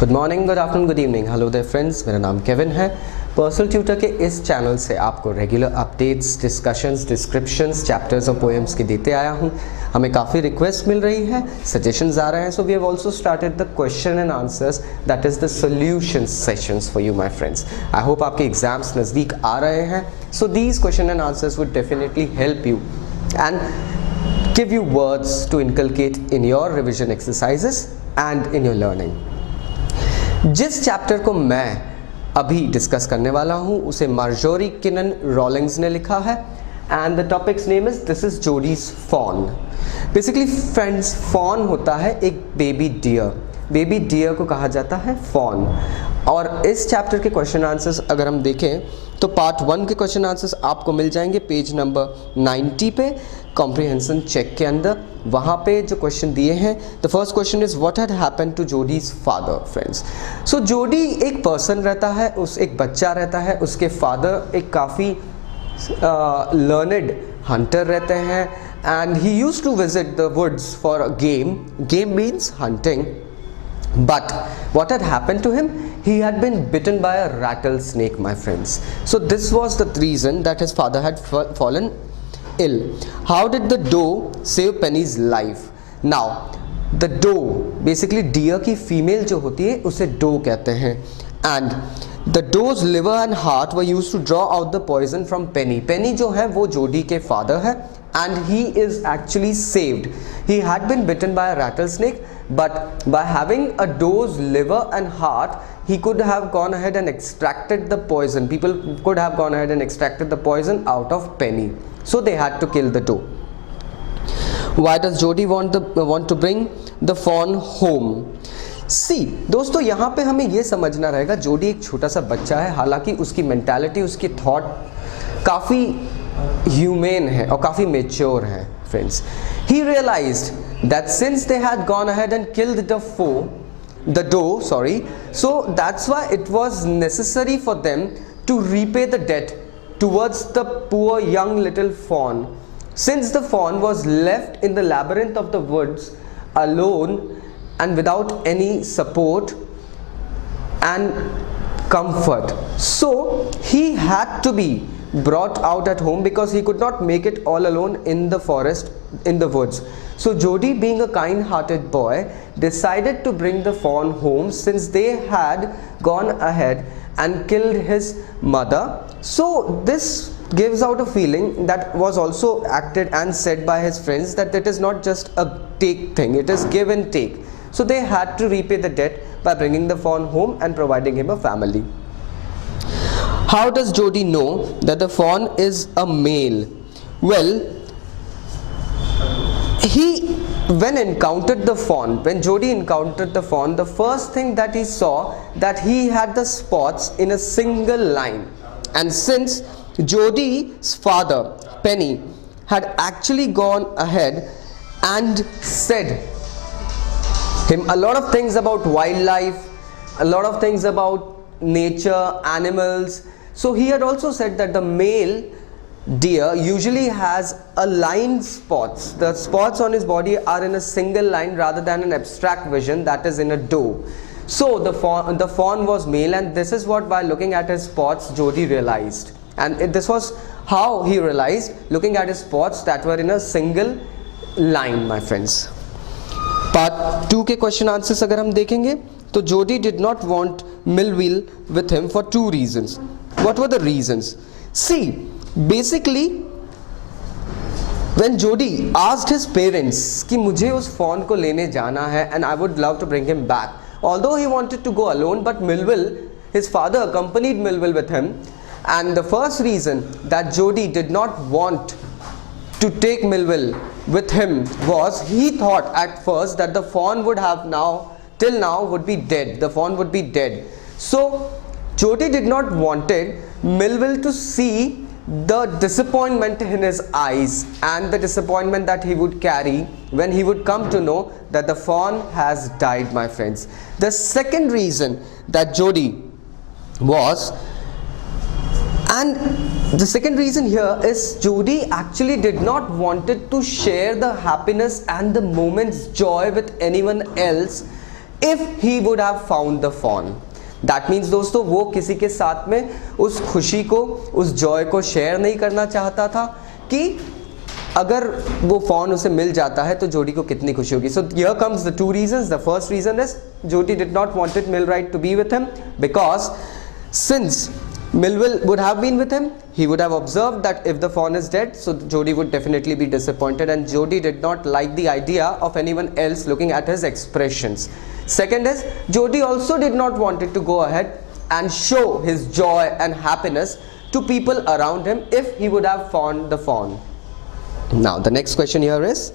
Good morning, good afternoon, good evening, hello their friends. मेरा नाम Kevin है। Personal tutor के इस चैनल से आपको regular updates, discussions, descriptions, chapters और पोएम्स के देते आया हूँ। हमें काफ़ी रिक्वेस्ट मिल रही है, सजेशंस आ रहे हैं, so we have also started the question and answers, that is the solution sessions for you my friends. I hope आपके एग्जाम्स नज़दीक आ रहे हैं, so these question and answers would definitely help you and give you words to inculcate in your revision exercises and in your learning. जिस chapter को मैं अभी discuss करने वाला हूँ उसे मार्जोरी किनन रॉलिंग्स ने लिखा है and the topic's name is this is Jody'S Fawn. Basically friends, fawn होता है एक बेबी डियर। बेबी डियर को कहा जाता है फॉन। और इस चैप्टर के क्वेश्चन आंसर्स अगर हम देखें तो पार्ट 1 के क्वेश्चन आंसर्स आपको मिल जाएंगे पेज नंबर 90 पे, कॉम्प्रिहेंशन चेक के अंदर। वहाँ पे जो क्वेश्चन दिए हैं, the first question is what had happened to Jody's father friends. So Jody एक पर्सन रहता है, एक बच्चा रहता है, उसके फादर एक काफ़ी लर्नड हंटर रहते हैं and he used to visit the woods for a game means hunting. But what had happened to him? He had been bitten by a rattlesnake, my friends. So this was the reason that his father had fallen ill. How did the doe save Penny's life? Now, the doe, basically deer की female जो होती है उसे doe कहते हैं. And the doe's liver and heart were used to draw out the poison from Penny. Penny जो है वो जोडी के father है and he is actually saved. He had been bitten by a rattlesnake, but by having a doe's liver and heart, he could have gone ahead and extracted the poison. People could have gone ahead and extracted the poison out of Penny. So they had to kill the doe. Why does Jodi want to bring the fawn home? See, दोस्तों यहाँ पे हमें ये समझना रहेगा, जोडी एक छोटा सा बच्चा है, हालांकि उसकी मेंटालिटी, उसकी थॉट काफ़ी ह्यूमेन है और काफ़ी मेच्योर है friends. He realized that since they had gone ahead and killed the doe, so that's why it was necessary for them to repay the debt towards the poor young little fawn. Since the fawn was left in the labyrinth of the woods alone and without any support and comfort, so he had to be brought out at home because he could not make it all alone in the forest, in the woods. So Jodi, being a kind-hearted boy, decided to bring the fawn home since they had gone ahead and killed his mother. So this gives out a feeling that was also acted and said by his friends, that it is not just a take thing, it is give and take. So they had to repay the debt by bringing the fawn home and providing him a family. How does Jodi know that the fawn is a male? Well, when Jodi encountered the fawn, the first thing that he saw, that he had the spots in a single line. And since Jodi's father, Penny, had actually gone ahead and said him a lot of things about wildlife, a lot of things about nature, animals. So he had also said that the male deer usually has a line spots. The spots on his body are in a single line rather than an abstract vision that is in a doe. So the fawn was male, and this is what, by looking at his spots, Jodi realized. And this was how he realized, looking at his spots that were in a single line, my friends. Part 2 के question answers अगर हम देखेंगे तो Jodi did not want Melville with him for 2 reasons. What were the reasons? See, basically when Jodi asked his parents कि मुझे उस fawn को लेने जाना है and I would love to bring him back, although he wanted to go alone, but Melville, his father, accompanied Melville with him. And the first reason that Jodi did not want to take Melville with him was he thought at first that the fawn would have till now would be dead. The fawn would be dead. So Jodi did not wanted Melville to see the disappointment in his eyes and the disappointment that he would carry when he would come to know that the fawn has died, my friends. The second reason that Jodi was, and the second reason here is, Jodi actually did not wanted to share the happiness and the moment's joy with anyone else if he would have found the fawn. That means दोस्तों वो किसी के साथ में उस खुशी को, उस जॉय को शेयर नहीं करना चाहता था कि अगर वो फॉन उसे मिल जाता है तो जोडी को कितनी खुशी होगी. So here comes the two reasons. The first reason is Jodi did not wanted Millwright to be with him, because since Melville would have been with him, he would have observed that if the fawn is dead, so Jodi would definitely be disappointed, and Jodi did not like the idea of anyone else looking at his expressions. Second is, Jodi also did not wanted to go ahead and show his joy and happiness to people around him if he would have found the fawn. Now the next question here is,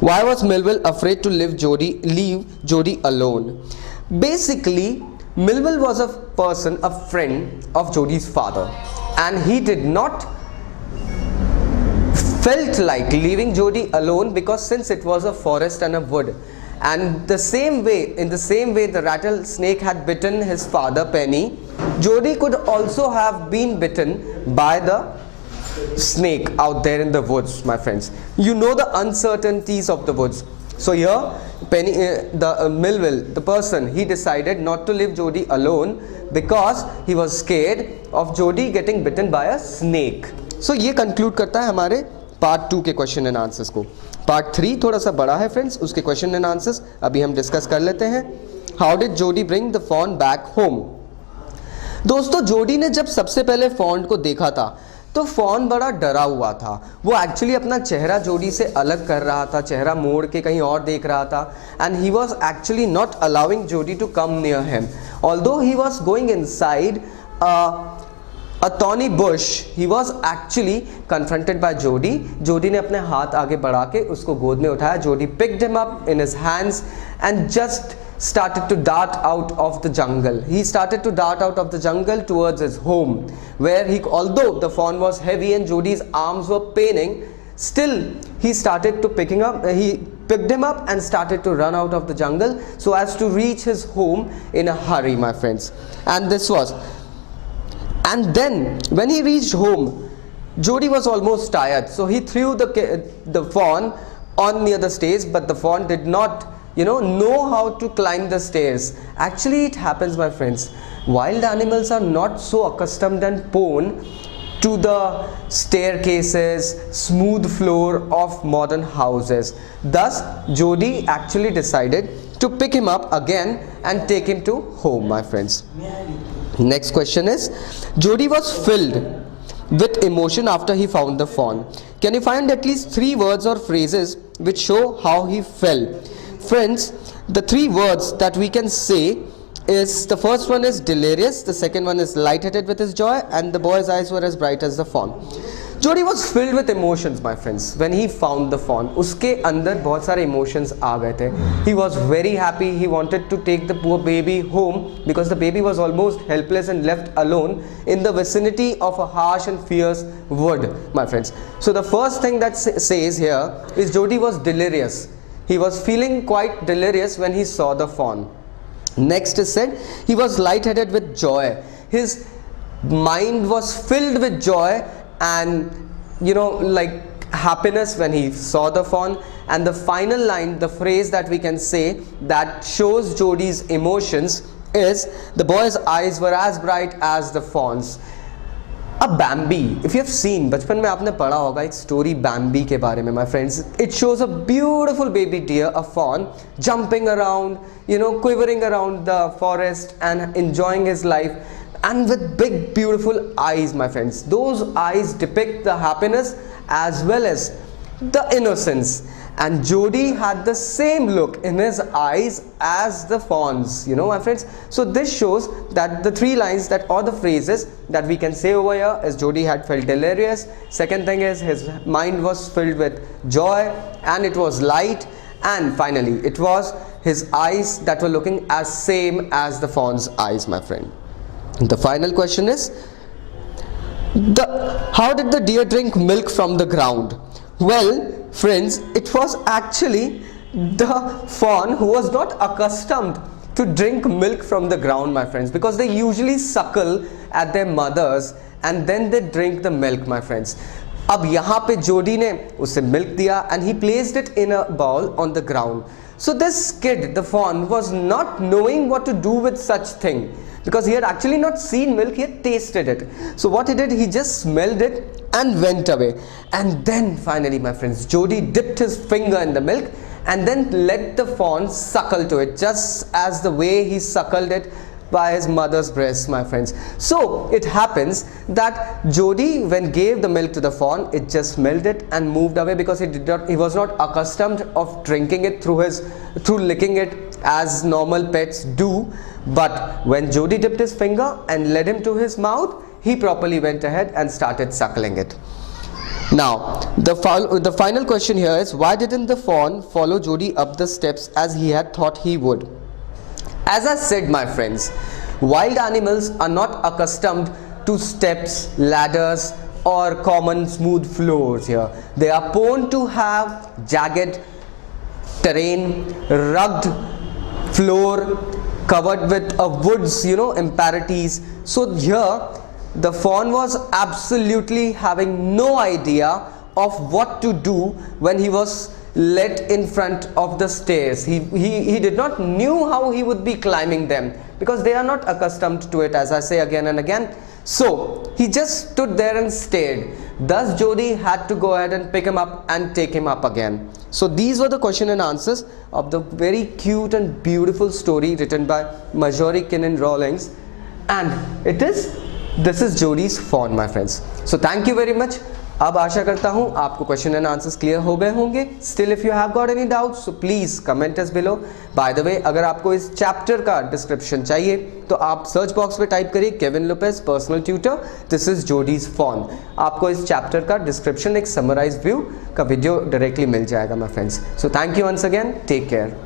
why was Melville afraid to leave Jodi alone? Basically, Melville was a person, a friend of Jody's father, and he did not felt like leaving Jodi alone, because since it was a forest and a wood, and in the same way the rattlesnake had bitten his father Penny, Jodi could also have been bitten by the snake out there in the woods, my friends. You know the uncertainties of the woods. So here Melville, the person, he decided not to leave Jodi alone because he was scared of Jodi getting bitten by a snake. So ये conclude करता है हमारे part 2 के question and answers को. Part 3 थोड़ा सा बड़ा है फ्रेंड्स, उसके क्वेश्चन एंड आंसर्स अभी हम डिस्कस कर लेते हैं. How did Jody bring the fawn back home? दोस्तों, जोडी ने जब सबसे पहले फॉन को देखा था तो फॉन बड़ा डरा हुआ था. वो एक्चुअली अपना चेहरा जोडी से अलग कर रहा था, चेहरा मोड़ के कहीं और देख रहा था, and he was actually not allowing Jody to come near him. Although he was going inside a thorny bush, he was actually confronted by Jodi. Jodi ने अपने हाथ आगे बढ़ा के उसको गोद में उठाया. Jodi picked him up in his hands and just started to dart out of the jungle. He started to dart out of the jungle towards his home, where although the fawn was heavy and Jodi's arms were paining, still he started to picked him up and started to run out of the jungle so as to reach his home in a hurry, my friends. And then when he reached home, Jodi was almost tired, so he threw the fawn on near the stairs, but the fawn did not know how to climb the stairs. Actually, it happens, my friends, wild animals are not so accustomed and prone to the staircases, smooth floor of modern houses. Thus Jodi actually decided to pick him up again and take him to home, my friends. Next question is, Jodi was filled with emotion after he found the fawn. Can you find at least 3 words or phrases which show how he felt? Friends, the 3 words that we can say is, the first one is delirious, the second one is lightheaded with his joy, and the boy's eyes were as bright as the fawn. Jodi was filled with emotions, my friends, when he found the fawn. उसके अंदर बहुत सारे emotions आ गए थे. He was very happy. He wanted to take the poor baby home because the baby was almost helpless and left alone in the vicinity of a harsh and fierce wood, my friends. So the first thing that says here is Jodi was delirious. He was feeling quite delirious when he saw the fawn. Next is said he was lightheaded with joy. His mind was filled with joy and like happiness when he saw the fawn. And the final line, the phrase that we can say that shows Jodi's emotions is, the boy's eyes were as bright as the fawn's. अब Bambi, if you have seen, बचपन में आपने पढ़ा होगा एक story Bambi के बारे में, my friends. It shows a beautiful baby deer, a fawn, jumping around, quivering around the forest and enjoying his life, and with big beautiful eyes, my friends. Those eyes depict the happiness as well as the innocence. And Jodi had the same look in his eyes as the fawn's, my friends. So this shows that the 3 lines or the phrases that we can say over here is, Jodi had felt delirious. Second thing is, his mind was filled with joy and it was light. And finally, it was his eyes that were looking as same as the fawn's eyes, my friend. The final question is, how did the deer drink milk from the ground? Well, friends, it was actually the fawn who was not accustomed to drink milk from the ground, my friends, because they usually suckle at their mothers and then they drink the milk, my friends. अब यहाँ पे Jodi ने उसे milk दिया and he placed it in a bowl on the ground. So this kid, the fawn, was not knowing what to do with such thing, because he had actually not seen milk, he had tasted it. So what he did, he just smelled it and went away. And then finally, my friends, Jodi dipped his finger in the milk and then let the fawn suckle to it, just as the way he suckled it by his mother's breast, my friends. So it happens that Jodi, when gave the milk to the fawn, it just smelled it and moved away, because he was not accustomed of drinking it through licking it as normal pets do. But when Jodi dipped his finger and led him to his mouth, he properly went ahead and started suckling it. Now the final question here is, why didn't the fawn follow Jodi up the steps as he had thought he would? As I said, my friends, wild animals are not accustomed to steps, ladders or common smooth floors here. They are prone to have jagged terrain, rugged floor covered with woods, impurities. So here the fawn was absolutely having no idea of what to do when he was led in front of the stairs. He did not knew how he would be climbing them, because they are not accustomed to it, as I say again and again. So he just stood there and stared. Thus Jodi had to go ahead and pick him up and take him up again. So these were the question and answers of the very cute and beautiful story written by Marjorie Kinnan Rawlings, and this is Jody's Fawn, my friends. So thank you very much. अब आशा करता हूँ आपको question and answers clear हो गए होंगे. Still if you have got any doubts, so please comment us below. By the way, अगर आपको इस चैप्टर का डिस्क्रिप्शन चाहिए तो आप सर्च बॉक्स में टाइप करिए Kevin Lopez personal tutor, this is Jody's fawn. आपको इस चैप्टर का डिस्क्रिप्शन, एक समराइज व्यू का वीडियो डायरेक्टली मिल जाएगा, my friends. So thank you once again, take care.